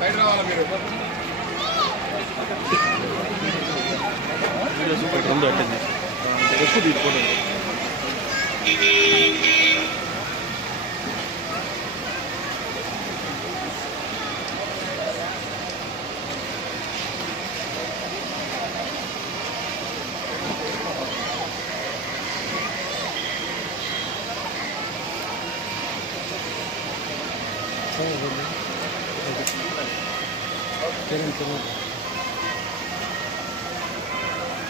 Side రావాలా మీరు రెండు అట్టింది ఎక్కువ తీసుకోండి.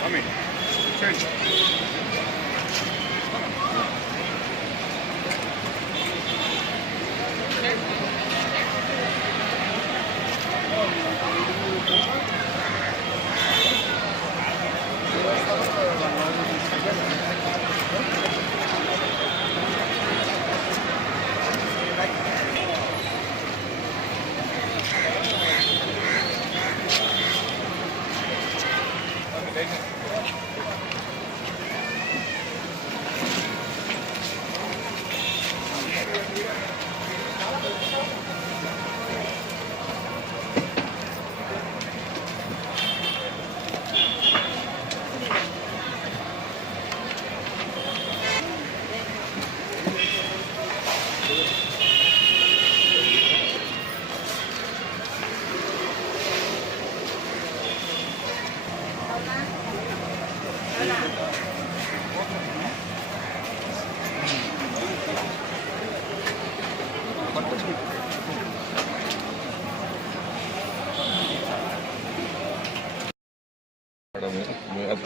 Amin. Change.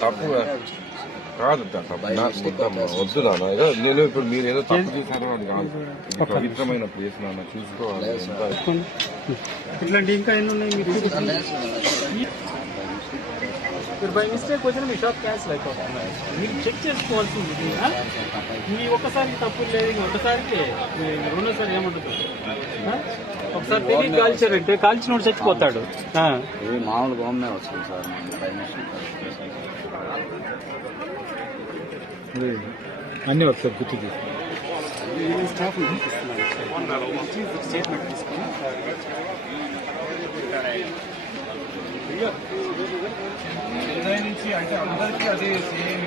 తప్పు కాదు వద్దు నాన్న. నేను ఇప్పుడు మీరు ఏదో తప్పు చేశారో అది కాదు. ఇది పవిత్రమైన ప్లేస్ నాన్న, చూసుకోవాలి. ఇట్లాంటి ఇంకా ఎన్ని ఉన్నాయి మీరు బై మిస్టేక్ వచ్చిన మీ షాప్ క్యాన్సిల్ అయిపోతుంది. మీరు చెక్ చేసుకోవాల్సింది. మీ ఒక్కసారికి తప్పు లేదు, ఒకసారికి రెండోసారి ఏముంటుంది. ఒకసారి తెలియదు కాల్చారంటే కాల్చినోడు చచ్చిపోతాడు. మామూలు బాగున్నాయి వస్తుంది సార్. అన్నీ ఒకసారి గుర్తు తీసుకుని స్టేట్మెంట్ తీసుకుని నుంచి అంటే అందరికీ అదే సేమ్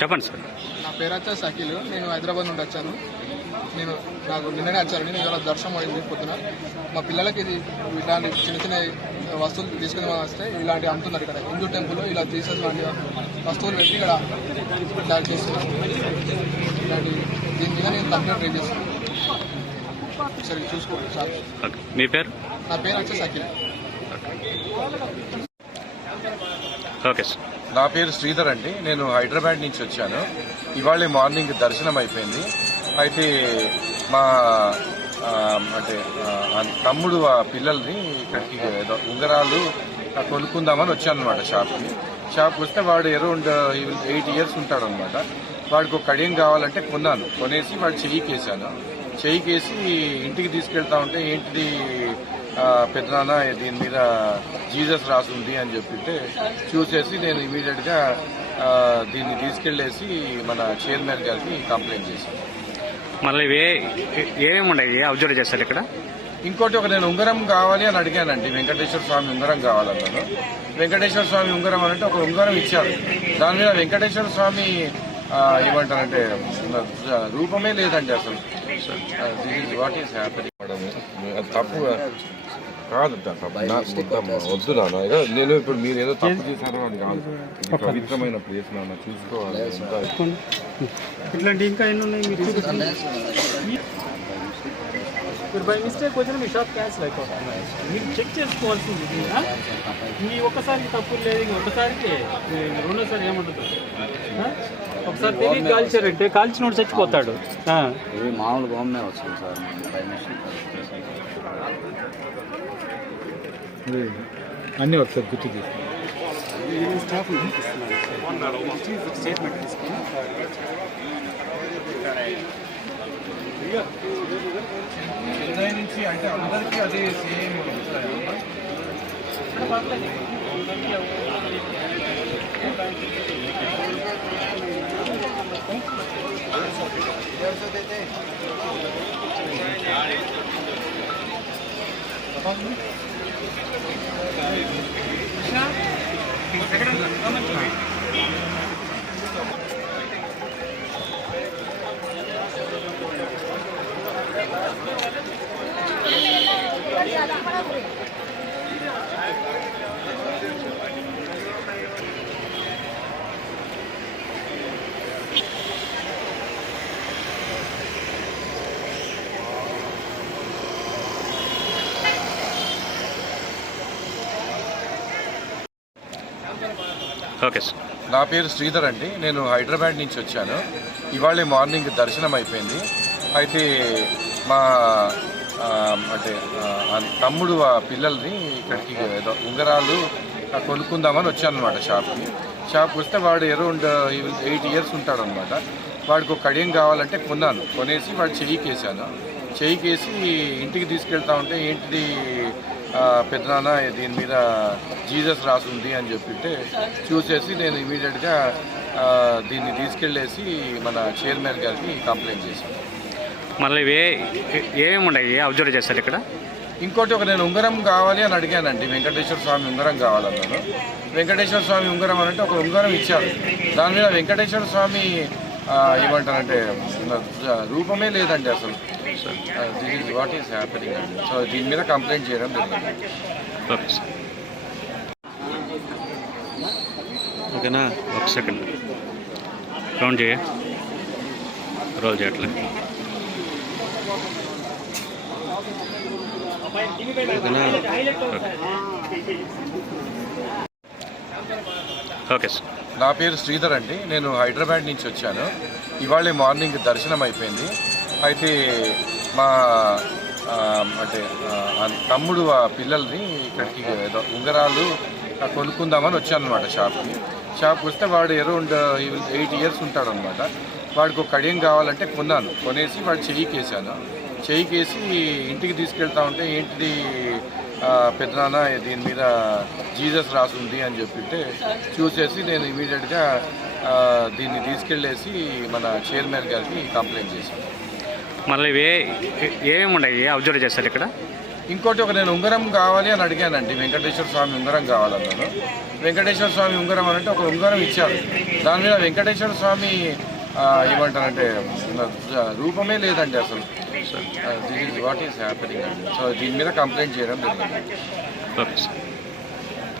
చెప్పండి సార్. నా పేరు వచ్చా షకీల్. నేను హైదరాబాద్ నుండి వచ్చాను. నాకు నిన్ననే వచ్చాను. నేను ఇవాళ దర్శనం అయింది పొద్దున. మా పిల్లలకి ఇది ఇలాంటి చిన్న చిన్న వస్తువులు తీసుకుని వస్తే ఇలాంటి అమ్ముతున్నారు. ఇక్కడ హిందూ టెంపుల్ ఇలా జీసస్ లాంటి వస్తువులు పెట్టి ఇక్కడ ఇలా చేస్తున్నారు. ఇలాంటి దీని మీద నేను కంప్లైంట్ రేజ్ చేస్తున్నాను. సరే చూసుకోండి సార్. మీ పేరు? నా పేరు వచ్చా షకీల్. Okay sir. నా పేరు శ్రీధర్ అండి. నేను హైదరాబాద్ నుంచి వచ్చాను. ఇవాళ మార్నింగ్ దర్శనం అయిపోయింది. అయితే మా అంటే తమ్ముడు ఆ పిల్లల్ని ఇక్కడికి ఉంగరాలు కొనుక్కుందామని వచ్చాను అనమాట షాప్కి వస్తే వాడు అరౌండ్ 8 years ఉంటాడు అనమాట. వాడికి ఒక కడియం కావాలంటే కొనేసి వాడు చెయ్యికేసి ఇంటికి తీసుకెళ్తా ఉంటే ఏంటిది పెద్దనాన్న దీని మీద జీసస్ రాసుంది అని చెప్పితే చూసేసి నేను ఇమీడియట్ గా దీన్ని తీసుకెళ్లేసి మన చైర్మన్ గారికి కంప్లైంట్ చేశాను. మళ్ళీ ఏమేమి ఉన్నాయి అబ్జర్వ్ చేస్తారు ఇక్కడ? ఇంకోటి నేను ఉంగరం కావాలి అని అడిగానండి. వెంకటేశ్వర స్వామి ఉంగరం కావాలన్నాను. వెంకటేశ్వర స్వామి ఉంగరం అంటే ఒక ఉంగరం ఇచ్చారు. దాని మీద వెంకటేశ్వర స్వామి ఏమంటారంటే రూపమే లేదండి అసలు. This is what is happening. తప్పు కాదు వద్దు నాన్న. నేను ఇప్పుడు మీరు ఏదో తప్పు చేశారో అది కాదు. ఇది పవిత్రమైన ప్లేస్ నాన్న, చూసుకోవాలి. ఇట్లాంటి ఇంకా ఎన్ని ఉన్నాయి మీరు? మీరు బై మిస్టేక్ వచ్చిన మీ షాప్ క్యాన్సిల్ అయిపోతుంది. మీరు చెక్ చేసుకోవాల్సింది ఇది, మీ ఒక్కసారికి తప్పులు లేదు, ఒకసారికి రెండోసారి ఏముండదు. ఒకసారి తెలియక కాల్చారంటే కాల్చినోడు చచ్చిపోతాడు. ఇది మామూలు బొమ్మే వచ్చింది సార్, బై మిస్టేక్. అన్నీ ఒకసారి గుర్తు తీసుకున్నాను. స్టేట్మెంట్ తీసుకుని చెన్నై నుంచి అంటే అందరికీ అదే సేమ్ ఓకే సార్. నా పేరు శ్రీధర్ అండి. నేను హైదరాబాద్ నుంచి వచ్చాను. ఇవాళ మార్నింగ్ దర్శనం అయిపోయింది. అయితే మా తమ్ముడు పిల్లల్ని ఇక్కడికి ఏదో ఉంగరాలు కొనుక్కుందామని వచ్చాను అనమాట షాప్కి వస్తే వాడు అరౌండ్ 8 years ఉంటాడనమాట. వాడికి ఒక కడియం కావాలంటే కొనేసి వాడు చెయ్యికేసాను. చెయ్యికేసి ఇంటికి తీసుకెళ్తా ఉంటే ఏంటిది పెద్దనాన్న దీని మీద జీసస్ రాసుంది అని చెప్పితే చూసేసి నేను ఇమీడియట్గా దీన్ని తీసుకెళ్ళేసి మన చైర్మన్ గారికి కంప్లైంట్ చేశాను. మళ్ళీ ఏమేమి ఉన్నాయి అబ్జర్వ్ చేస్తారు ఇక్కడ? ఇంకోటి నేను ఉంగరం కావాలి అని అడిగానండి. వెంకటేశ్వర స్వామి ఉంగరం కావాలన్నాను. వెంకటేశ్వర స్వామి ఉంగరం అనంటే ఒక ఉంగరం ఇచ్చారు. దాని మీద వెంకటేశ్వర స్వామి ఏమంటారంటే రూపమే లేదండి అసలు. This is what is happening అండి. సో దీని మీద కంప్లైంట్ చేయడం జరిగింది. Okay sir. ఓకేనా, ఒక సెకండ్ కౌంట్ చేయ రోల్ చేయట్లే. ఓకేనా, ఓకే సార్. నా పేరు శ్రీధర్ అండి. నేను హైదరాబాద్ నుంచి వచ్చాను. ఇవాళ మార్నింగ్ దర్శనం అయిపోయింది. అయితే మా తమ్ముడు పిల్లల్ని ఇక్కడికి ఏదో ఉంగరాలు కొనుక్కుందామని వచ్చాను అనమాట షాప్కి వస్తే వాడు అరౌండ్ 8 years ఉంటాడనమాట. వాడికి ఒక కడియం కావాలంటే కొనేసి వాడు చెయ్యికేసాను. చెయ్యికేసి ఇంటికి తీసుకెళ్తా ఉంటే ఏంటిది పెద్దనాన్న దీని మీద జీసస్ రాసుంది అని చెప్పితే చూసేసి నేను ఇమీడియట్గా దీన్ని తీసుకెళ్ళేసి మన చైర్మన్ గారికి కంప్లైంట్ చేశాను. మళ్ళీ ఏమేమి ఉన్నాయి అబ్జర్వ్ చేస్తారు ఇక్కడ? ఇంకోటి నేను ఉంగరం కావాలి అని అడిగానండి. వెంకటేశ్వర స్వామి ఉంగరం కావాలన్నాను. వెంకటేశ్వర స్వామి ఉంగరం అనంటే ఒక ఉంగరం ఇచ్చారు. దాని మీద వెంకటేశ్వర స్వామి ఏమంటారంటే రూపమే లేదండి అసలు. This is what is happening అండి. సో దీని మీద కంప్లైంట్ చేయడం జరిగింది. Okay sir.